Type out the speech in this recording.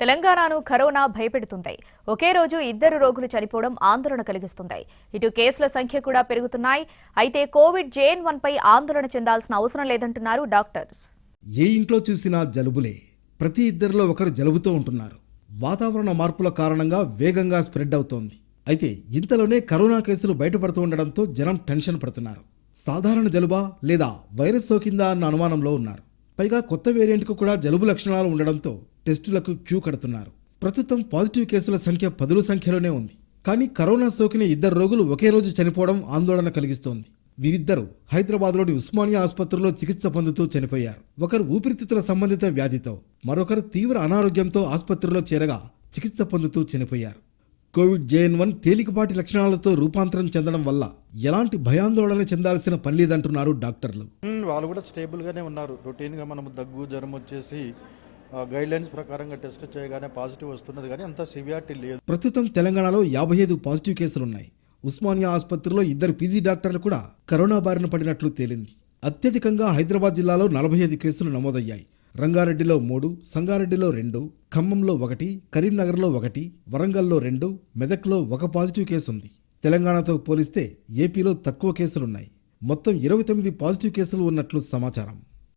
తెలంగాణను కరోనా భయపెడుతుంది. ఒకే రోజు 2 రోగులు చనిపోవడం ఆందోళన కలిగిస్తుంది. ఇటు కేసుల సంఖ్య కూడా పెరుగుతున్నాయి. అయితే కోవిడ్ JN1 పై ఆందోళన చెందాల్సిన అవసరం లేదంటున్నారు డాక్టర్స్. ఏ ఇంట్లో చూసినా జలుబులే. ప్రతి ఇద్దరిలో ఒకరు జలుబుతో ఉంటున్నారు. వాతావరణ మార్పుల కారణంగా వేగంగా స్ప్రెడ్ అవుతోంది. అయితే ఇంతలోనే కరోనా కేసులు బయటపడుతూ ఉండడంతో జనం టెన్షన్ పడుతున్నారు. సాధారణ జలుబా లేదా వైరస్ సోకిందా అన్న అనుమానంలో ఉన్నారు. పైగా కొత్త వేరియంట్కు కూడా జలుబు లక్షణాలు ఉండడంతో టెస్టులకు క్యూ కడుతున్నారు. ప్రస్తుతం పాజిటివ్ కేసుల సంఖ్య 10ల సంఖ్యలోనే ఉంది. కానీ కరోనా సోకిన 2 రోగులు ఒకే రోజు చనిపోవడం ఆందోళన కలిగిస్తోంది. వీరిద్దరూ హైదరాబాద్లోని ఉస్మానియా ఆసుపత్రిలో చికిత్స పొందుతూ చనిపోయారు. ఒకరు ఊపిరితిత్తుల సంబంధిత వ్యాధితో, మరొకరు తీవ్ర అనారోగ్యంతో ఆసుపత్రిలో చేరగా చికిత్స పొందుతూ చనిపోయారు. కోవిడ్ JN1 తేలికపాటి లక్షణాలతో రూపాంతరం చెందడం వల్ల ఎలాంటి భయాందోళన చెందాల్సిన పని లేదంటున్నారు డాక్టర్లు. వాళ్ళు కూడా స్టేబుల్గానే ఉన్నారు. రొటీన్గా మనం దగ్గు జ్వరం వచ్చేసి గైడ్ లైన్స్ ప్రకారంగా టెస్ట్ చేయగానే పాజిటివ్ వస్తున్నది, కానీ అంత సివియారిటీ లేదు. ప్రస్తుతం తెలంగాణలో 55 పాజిటివ్ కేసులున్నాయి. ఉస్మానియా ఆసుపత్రిలో 2 PG డాక్టర్లు కూడా కరోనా బారిన పడినట్లు తేలింది. అత్యధికంగా హైదరాబాద్ జిల్లాలో 45 కేసులు నమోదయ్యాయి. రంగారెడ్డిలో 3, సంగారెడ్డిలో 2, ఖమ్మంలో 1, కరీంనగర్లో 1, వరంగల్లో 2, మెదక్లో 1 పాజిటివ్ కేసు ఉంది. తెలంగాణతో పోలిస్తే ఏపీలో తక్కువ కేసులున్నాయి. మొత్తం 29 పాజిటివ్ కేసులు ఉన్నట్లు సమాచారం.